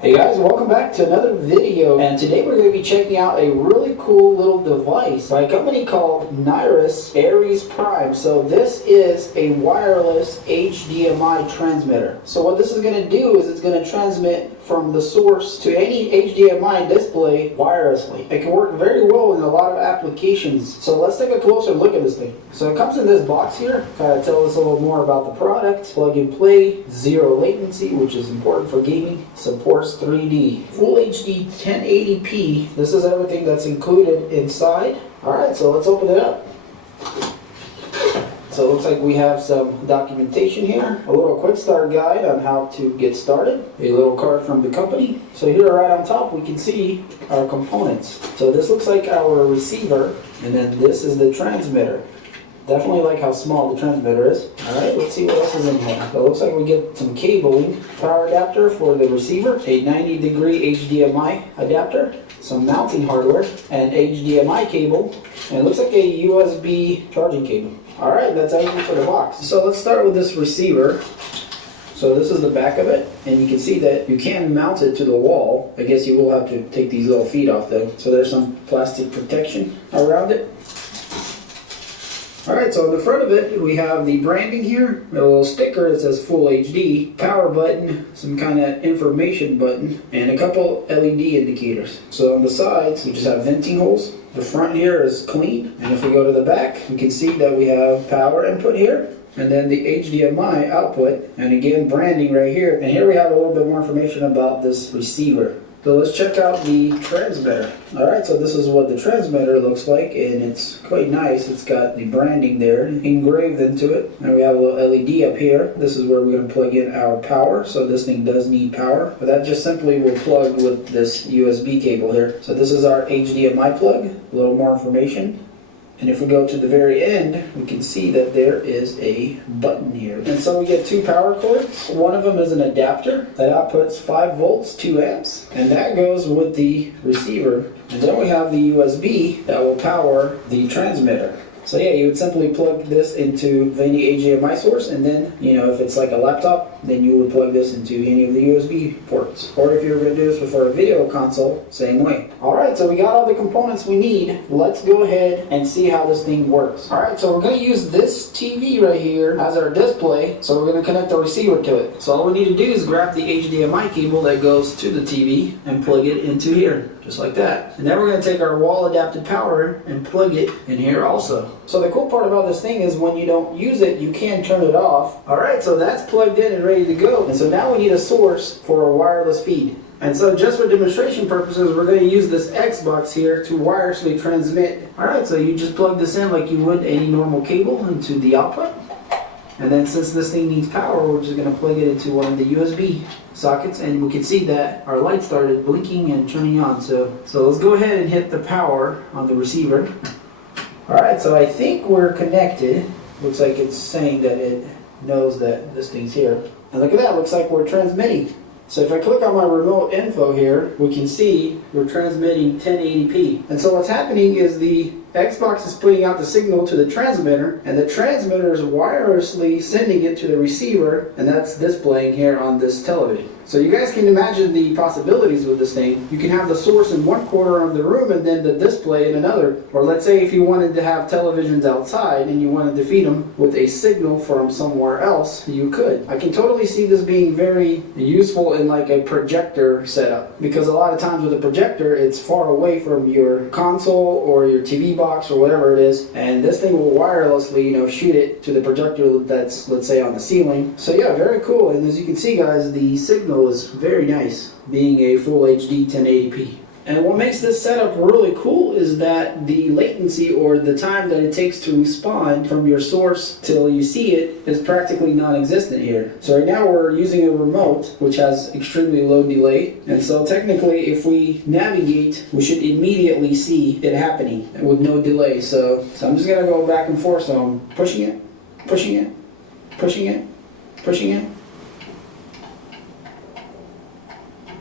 Hey guys, welcome back to another video, and today we're going to be checking out a really cool little device by a company called Nyrius Aries Prime. So this is a wireless HDMI transmitter. So what this is going to do is it's going to transmit from the source to any HDMI display wirelessly. It can work very well in a lot of applications. So let's take a closer look at this thing. So it comes in this box here. Kind of tell us a little more about the product. Plug and play, zero latency, which is important for gaming. Supports 3D. Full HD 1080p. This is everything that's included inside. Alright, so let's open it up. So it looks like we have some documentation here, a little quick start guide on how to get started, a little card from the company. So here right on top we can see our components. So this looks like our receiver, and then this is the transmitter. Definitely like how small the transmitter is. Alright, let's see what else is in here. So it looks like we get some cabling, power adapter for the receiver, a 90-degree HDMI adapter, some mounting hardware, an HDMI cable, and it looks like a USB charging cable. Alright, that's everything for the box. So let's start with this receiver. So this is the back of it, and you can see that you can mount it to the wall. I guess you will have to take these little feet off though. So there's some plastic protection around it. Alright, so on the front of it, we have the branding here, a little sticker that says Full HD, power button, some kind of information button, and a couple LED indicators. So on the sides, we just have venting holes. The front here is clean, and if we go to the back, we can see that we have power input here, and then the HDMI output, and again branding right here. And here we have a little bit more information about this receiver. So let's check out the transmitter. Alright, so this is what the transmitter looks like, and it's quite nice. It's got the branding there engraved into it. And we have a little LED up here. This is where we're going to plug in our power. So this thing does need power. But that just simply will plug with this USB cable here. So this is our HDMI plug. A little more information. And if we go to the very end, we can see that there is a button here. And so we get two power cords. One of them is an adapter that outputs 5 volts, 2 amps. And that goes with the receiver. And then we have the USB that will power the transmitter. So yeah, you would simply plug this into any HDMI source, and then, if it's like a laptop, then you would plug this into any of the USB ports. Or if you're going to do this for a video console, same way. Alright, so we got all the components we need. Let's go ahead and see how this thing works. Alright, so we're going to use this TV right here as our display, so we're going to connect the receiver to it. So all we need to do is grab the HDMI cable that goes to the TV and plug it into here, just like that. And then we're going to take our wall adapted power and plug it in here also. So the cool part about this thing is when you don't use it, you can turn it off. Alright, so that's plugged in and ready to go. And so now we need a source for a wireless feed. And so just for demonstration purposes, we're going to use this Xbox here to wirelessly transmit. Alright, so you just plug this in like you would any normal cable into the output. And then since this thing needs power, we're just going to plug it into one of the USB sockets, and we can see that our light started blinking and turning on. So let's go ahead and hit the power on the receiver. Alright, so I think we're connected. Looks like it's saying that it knows that this thing's here. And look at that, looks like we're transmitting. So if I click on my remote info here, we can see we're transmitting 1080p. And so what's happening is the Xbox is putting out the signal to the transmitter, and the transmitter is wirelessly sending it to the receiver, and that's displaying here on this television. So you guys can imagine the possibilities with this thing. You can have the source in one corner of the room and then the display in another. Or let's say if you wanted to have televisions outside and you wanted to feed them with a signal from somewhere else, you could. I can totally see this being very useful in like a projector setup, because a lot of times with a projector it's far away from your console or your TV box or whatever it is, and this thing will wirelessly shoot it to the projector that's, let's say, on the ceiling. So yeah, very cool. And as you can see guys, the signal is very nice, being a full HD 1080p. And what makes this setup really cool is that the latency, or the time that it takes to respond from your source till you see it, is practically non-existent here. So right now we're using a remote which has extremely low delay, and so technically if we navigate, we should immediately see it happening with no delay. So I'm just gonna go back and forth. So I'm pushing it, pushing it, pushing it, pushing it.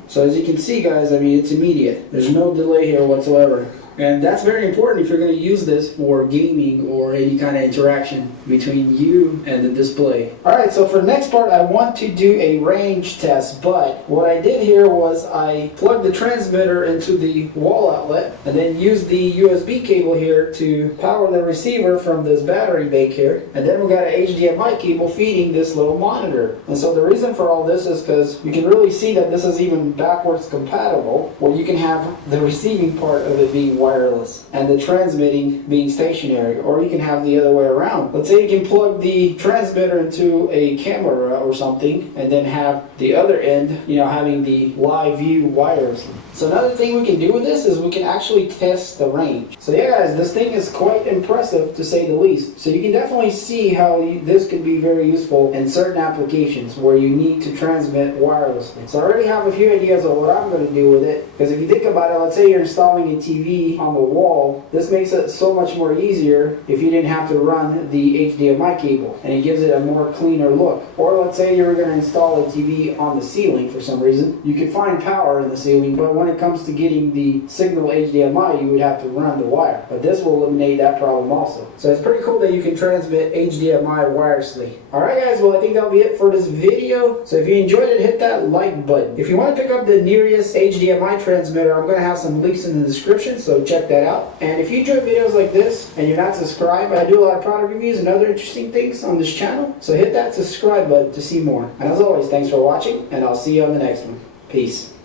So as you can see guys, I mean, it's immediate. There's no delay here whatsoever. And that's very important if you're going to use this for gaming or any kind of interaction between you and the display. Alright, so for the next part I want to do a range test, but what I did here was I plugged the transmitter into the wall outlet and then used the USB cable here to power the receiver from this battery bank here. And then we got an HDMI cable feeding this little monitor. And so the reason for all this is because you can really see that this is even backwards compatible, where you can have the receiving part of it being wireless and the transmitting being stationary, or you can have the other way around. Let's say you can plug the transmitter into a camera or something and then have the other end, having the live view wirelessly. So another thing we can do with this is we can actually test the range. So yeah guys, this thing is quite impressive to say the least. So you can definitely see how this could be very useful in certain applications where you need to transmit wirelessly. So I already have a few ideas of what I'm going to do with it, because if you think about it, let's say you're installing a TV on the wall, this makes it so much more easier if you didn't have to run the HDMI cable, and it gives it a more cleaner look. Or let's say you were going to install a TV on the ceiling for some reason. You can find power in the ceiling, but when it comes to getting the signal HDMI, you would have to run the wire. But this will eliminate that problem also. So it's pretty cool that you can transmit HDMI wirelessly. Alright guys, well I think that'll be it for this video. So if you enjoyed it, hit that like button. If you want to pick up the Nyrius HDMI transmitter, I'm going to have some links in the description, so check that out. And if you enjoy videos like this and you're not subscribed, I do a lot of product reviews and other interesting things on this channel. So hit that subscribe button to see more. And as always, thanks for watching, and I'll see you on the next one. Peace.